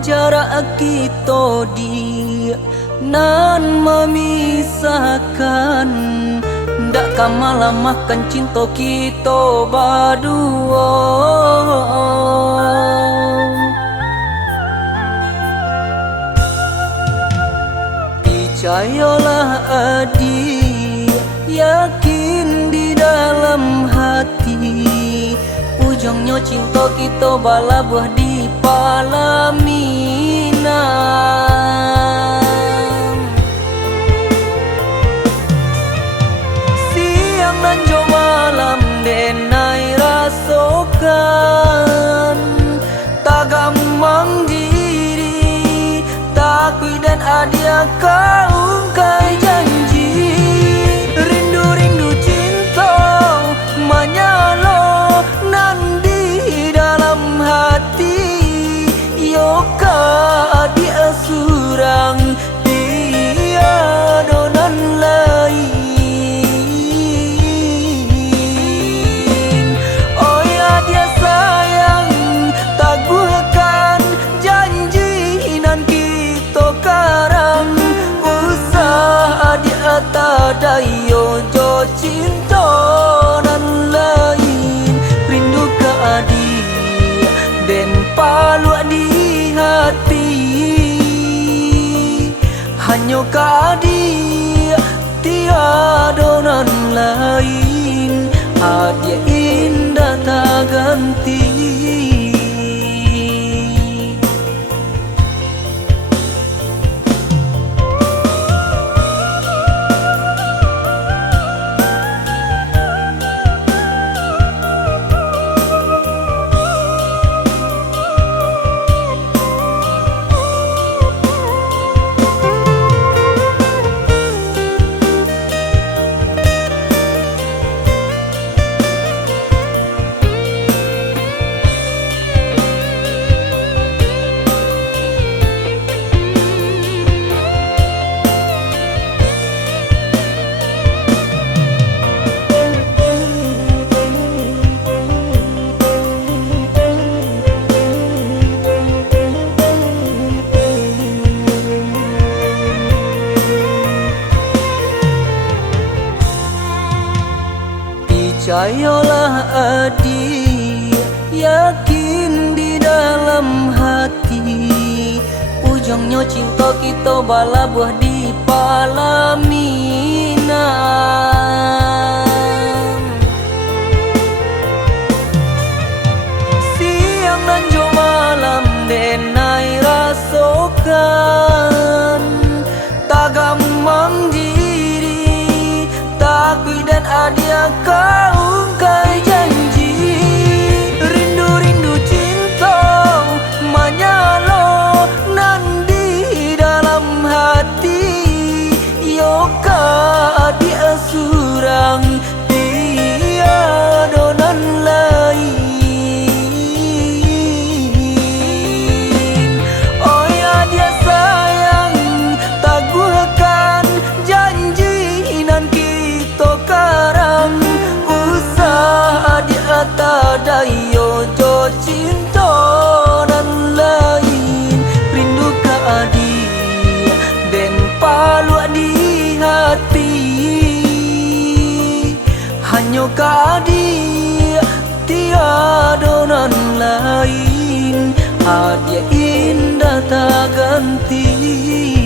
jarak kita di nan memisahkan, ndak kamalah makan cinta kita berdua. Percayalah adik, yakin di dalam hati, ujungnya cinta kita bala buah di pelaminan. Siang dan jo malam denai rasakan, tak gampang diri, takui dan adia kau kai janji. Rindu-rindu cinta menyala nan di dalam hati, yoka dia surang dia donan lain. Oh ya dia sayang, taguhkan janji nan kita karang, usah dia tadayo jo cinta nan lain. Rindu ke adik dan palu di hati, hanya ke adik tiada nan lain, adia indah tak ganti. Percayalah adik, yakin di dalam hati, ujungnya cinta kita bala buah di pelaminan. Siang dan jo malam denai rasakan, tak gampang diri, takui dan adia kau kai janji. Rindu-rindu cinta menyala nan di dalam hati, yoka dia surang dia donan lain. Oh ya dia sayang, taguhkan janji nan kita karang, usah dia tadayo jo cinta nan lain. Rindu ke adik dan palu di hati, hanya ke adik tiada nan lain, adia indah tak ganti.